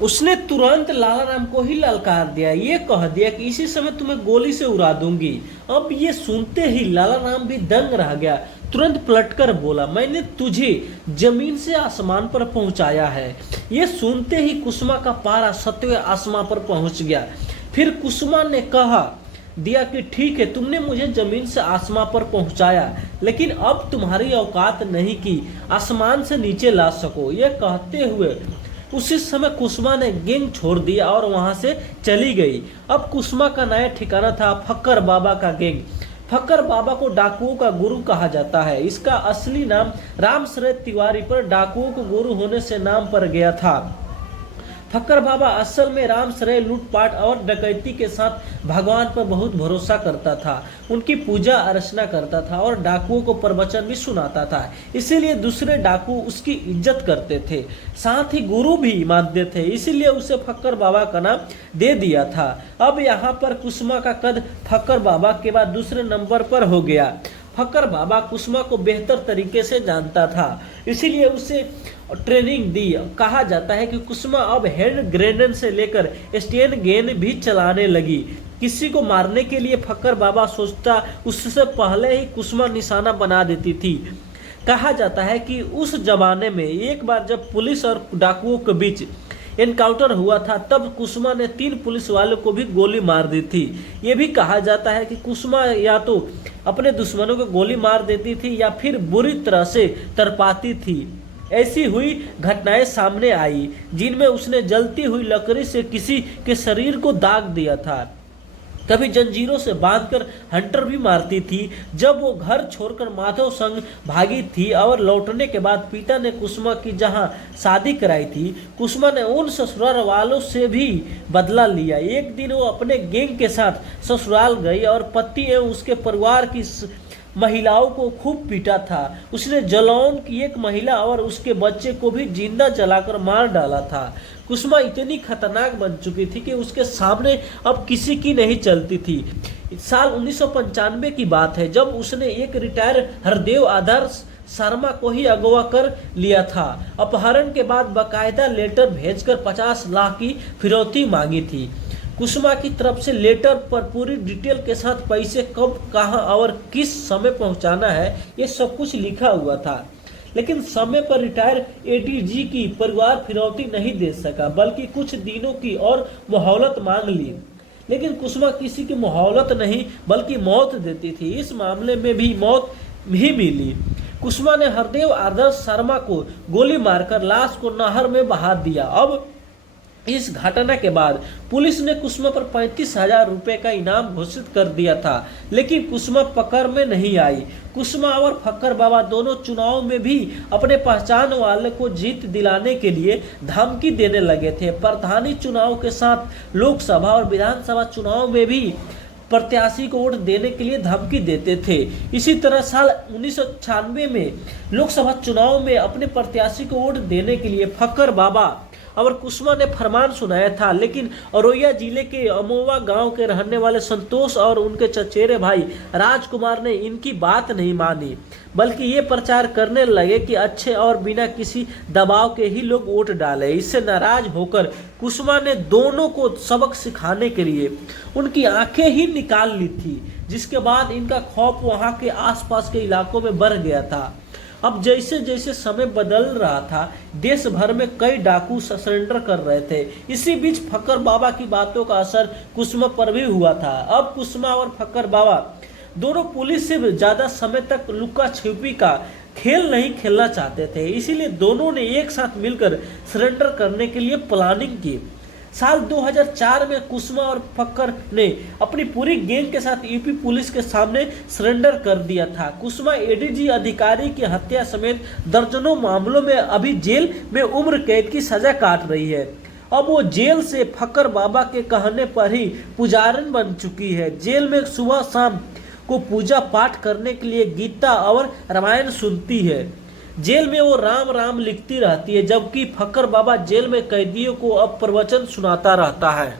उसने तुरंत लालाराम को ही ललकार दिया, ये कह दिया कि इसी समय तुम्हें गोली से उड़ा दूंगी। अब ये सुनते ही लालाराम भी दंग रह गया। तुरंत पलटकर बोला, मैंने तुझे जमीन से आसमान पर पहुंचाया है। ये सुनते ही कुसुमा का पारा सत्वे आसमान पर पहुंच गया। फिर कुसुमा ने कहा दिया कि ठीक है, तुमने मुझे जमीन से आसमान पर पहुंचाया, लेकिन अब तुम्हारी औकात नहीं कि आसमान से नीचे ला सको। यह कहते हुए उसी समय कुसुमा ने गैंग छोड़ दिया और वहां से चली गई। अब कुसुमा का नया ठिकाना था फक्कर बाबा का गैंग। फक्कर बाबा को डाकुओं का गुरु कहा जाता है। इसका असली नाम रामसरे तिवारी पर डाकुओं को गुरु होने से नाम पड़ गया था। फक्कर बाबा असल में रामसरे लूटपाट और डकैती के साथ भगवान पर बहुत भरोसा करता था। उनकी पूजा अर्चना करता था और डाकुओं को प्रवचन भी सुनाता था। इसीलिए दूसरे डाकू उसकी इज्जत करते थे, साथ ही गुरु भी मानते थे। इसीलिए उसे फक्कर बाबा का नाम दे दिया था। अब यहाँ पर कुसुमा का कद फक्कर बाबा के बाद दूसरे नंबर पर हो गया। फक्कर बाबा कुसुमा को बेहतर तरीके से जानता था, इसीलिए उसे ट्रेनिंग दी। कहा जाता है कि कुसुमा अब हैंड ग्रेनेड से लेकर स्टेन गेंद भी चलाने लगी। किसी को मारने के लिए फक्कर बाबा सोचता, उससे पहले ही कुसुमा निशाना बना देती थी। कहा जाता है कि उस जमाने में एक बार जब पुलिस और डाकुओं के बीच एनकाउंटर हुआ था, तब कुसुमा ने 3 पुलिस वालों को भी गोली मार दी थी। ये भी कहा जाता है कि कुसुमा या तो अपने दुश्मनों को गोली मार देती थी या फिर बुरी तरह से तड़पाती थी। ऐसी हुई घटनाएं सामने आई जिनमें उसने जलती हुई लकड़ी से किसी के शरीर को दाग दिया था। कभी जंजीरों से बांधकर हंटर भी मारती थी। जब वो घर छोड़कर माधव संग भागी थी और लौटने के बाद पिता ने कुसुमा की जहां शादी कराई थी, कुसुमा ने उन ससुराल वालों से भी बदला लिया। एक दिन वो अपने गैंग के साथ ससुराल गई और पति एवं उसके परिवार की महिलाओं को खूब पीटा था। उसने जलौन की एक महिला और उसके बच्चे को भी जिंदा जलाकर मार डाला था। कुसुमा इतनी खतरनाक बन चुकी थी कि उसके सामने अब किसी की नहीं चलती थी। साल 1995 की बात है, जब उसने एक रिटायर हरदेव आदर्श शर्मा को ही अगवा कर लिया था। अपहरण के बाद बाकायदा लेटर भेजकर 50 लाख की फिरौती मांगी थी। कुसुमा की तरफ से लेटर पर पूरी डिटेल के साथ पैसे कब, कहां और किस समय पहुंचाना है, ये सब कुछ लिखा हुआ था। लेकिन समय पर रिटायर एडीजी की परिवार फिरौती नहीं दे सका, बल्कि कुछ दिनों की और मोहलत मांग ली। लेकिन कुसुमा किसी की मोहलत नहीं बल्कि मौत देती थी। इस मामले में भी मौत ही मिली। कुसुमा ने हरदेव आदर्श शर्मा को गोली मारकर लाश को नहर में बहा दिया। अब इस घटना के बाद पुलिस ने कुसुमा पर 35,000 रुपए का इनाम घोषित कर दिया था, लेकिन कुसुमा पकड़ में नहीं आई। कुसुमा और फक्कर बाबा दोनों चुनाव में भी अपने पहचान वाले को जीत दिलाने के लिए धमकी देने लगे थे। प्रधानी चुनाव के साथ लोकसभा और विधानसभा चुनाव में भी प्रत्याशी को वोट देने के लिए धमकी देते थे। इसी तरह साल 1996 में लोकसभा चुनाव में अपने प्रत्याशी को वोट देने के लिए फक्कर बाबा और कुसुमा ने फरमान सुनाया था, लेकिन औरैया जिले के अमोवा गांव के रहने वाले संतोष और उनके चचेरे भाई राजकुमार ने इनकी बात नहीं मानी, बल्कि ये प्रचार करने लगे कि अच्छे और बिना किसी दबाव के ही लोग वोट डाले। इससे नाराज होकर कुसुमा ने दोनों को सबक सिखाने के लिए उनकी आंखें ही निकाल ली थी, जिसके बाद इनका खौफ वहां के आसपास के इलाकों में बढ़ गया था। अब जैसे जैसे समय बदल रहा था, देश भर में कई डाकू सरेंडर कर रहे थे। इसी बीच फक्कर बाबा की बातों का असर कुसुमा पर भी हुआ था। अब कुसुमा और फक्कर बाबा दोनों पुलिस से ज्यादा समय तक लुका छिपी का खेल नहीं खेलना चाहते थे, इसीलिए दोनों ने एक साथ मिलकर सरेंडर करने के लिए प्लानिंग की। साल 2004 में कुसुमा और फक्कर ने अपनी पूरी गैंग के साथ यूपी पुलिस के सामने सरेंडर कर दिया था। कुसुमा एडीजी अधिकारी की हत्या समेत दर्जनों मामलों में अभी जेल में उम्र कैद की सजा काट रही है। अब वो जेल से फक्कर बाबा के कहने पर ही पुजारन बन चुकी है। जेल में सुबह शाम को पूजा पाठ करने के लिए गीता और रामायण सुनती है। जेल में वो राम राम लिखती रहती है, जबकि फक्कर बाबा जेल में कैदियों को अब प्रवचन सुनाता रहता है।